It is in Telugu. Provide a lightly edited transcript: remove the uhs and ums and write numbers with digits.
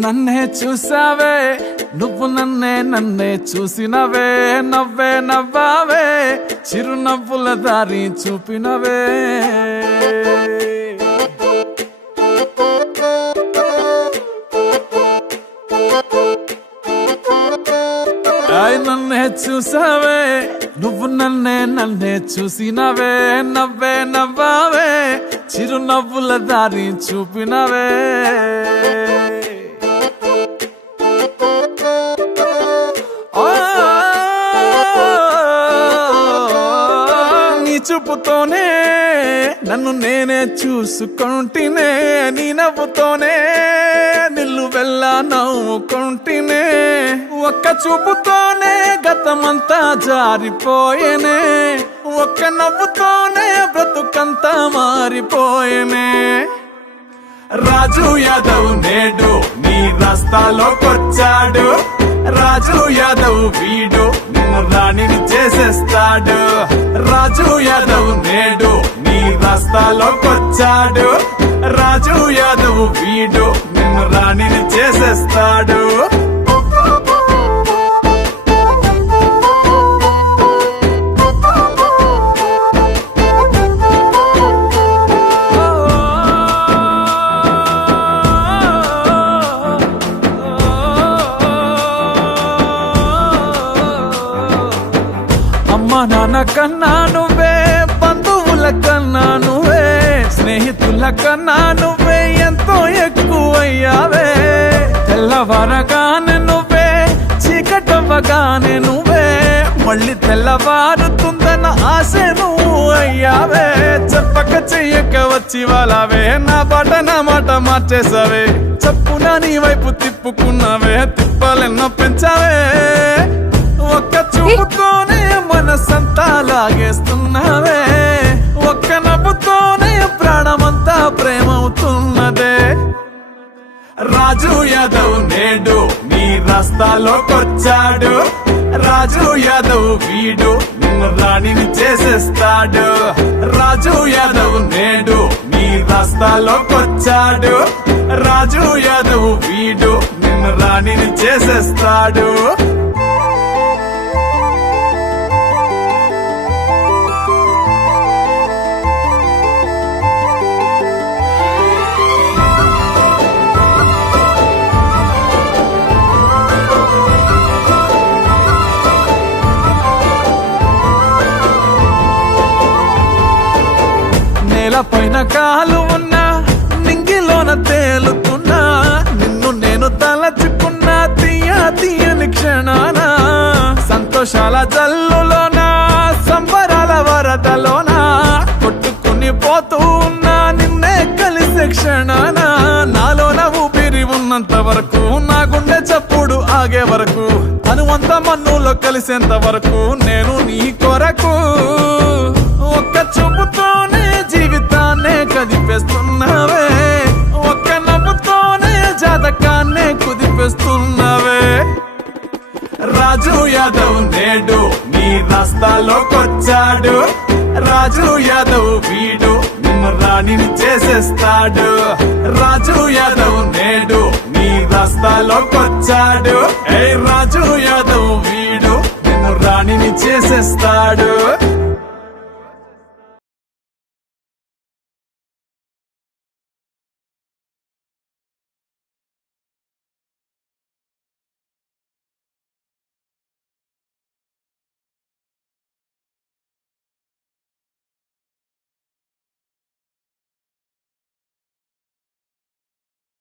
నన్నే చూసావే నువ్వు నన్నే చూసినవే నవ్వే నవ్వావే చిరునవ్వుల దారి చూపినవే నన్నే చూసావే నువ్వు నన్నే చూసినవే నవ్వే నవ్వావే చిరునవ్వుల దారి చూపినవే నీ చూపుతోనే నన్ను నేనే చూసుకుంటేనే నీ నవ్వుతోనే నిలువెల్లా నవ్వుకుంటేనే ఒక్క చూపుతోనే గతమంతా జారిపోయేనే ఒక్క నవ్వుతోనే బ్రతుకంతా మారిపోయేనే రాజు యాదవ్ నేడు నీ రాస్తాలోకొచ్చాడు రాజు యాదవ్ వీడు నిన్ను రాణిని చేసేస్తాడు రాజు యాదవ్ నేడు నీ రాస్తాలోకొచ్చాడు రాజు యాదవ్ వీడు నిన్ను రాణిని చేసేస్తాడు అమ్మ నాన్న కన్నా నువ్వే బంధువుల కన్నా నువ్వే స్నేహితుల కన్నా నువ్వే ఎంతో ఎక్కువయ్యావే తెల్లవారగానే నువ్వే చీకటవ్వగానే నువ్వే మళ్ళీ తెల్లవారుతుందన్న ఆశ నువ్వు అయ్యావే చెప్పక చెయ్యక వచ్చి వాళ్ళవే నా మాట మార్చేసావే చెప్పున నీ వైపు తిప్పుకున్నావే తిప్పలెన్నో పెంచావే ఒక్క చూపుతోనే మనసంతా లాగేస్తున్నావే ఒక్క నవ్వుతోనే ప్రాణమంతా ప్రేమవుతున్నదే రాజు యాదవ్ నేడు నీ రాస్తాలోకొచ్చాడు రాజు యాదవ్ వీడు నిన్ను రాణిని చేసేస్తాడు రాజు యాదవ్ నేడు నీ రాస్తాలోకొచ్చాడు రాజు యాదవ్ వీడు నిన్ను రాణిని చేసేస్తాడు పైన కాలు ఉన్నా నింగిలోన తేలుతున్నా నిన్ను నేను తలచుకున్నా తీయని క్షణాన సంతోషాల జల్లులోనా సంబరాల వరదలోనా కొట్టుకుని పోతూ ఉన్నా నిన్నే కలిసే క్షణాన నాలోన ఊపిరి ఉన్నంత వరకు నా గుండె చప్పుడు ఆగే వరకు అనువంత మన్నులో కలిసేంత వరకు నేను నీ కొరకు ఒక్క చూపుతోనే జీవితాన్నే కదిపేస్తున్నావే ఒక్క నవ్వుతోనే జాతకాన్నే కుదిపేస్తున్నావే రాజు యాదవ్ నేడు నీ రాస్తాలోకొచ్చాడు రాజు యాదవ్ వీడు నిన్ను రాణిని చేసేస్తాడు రాజు యాదవ్ నేడు నీ రాస్తాలోకొచ్చాడు రాజు యాదవ్ వీడు నిన్ను రాణిని చేసేస్తాడు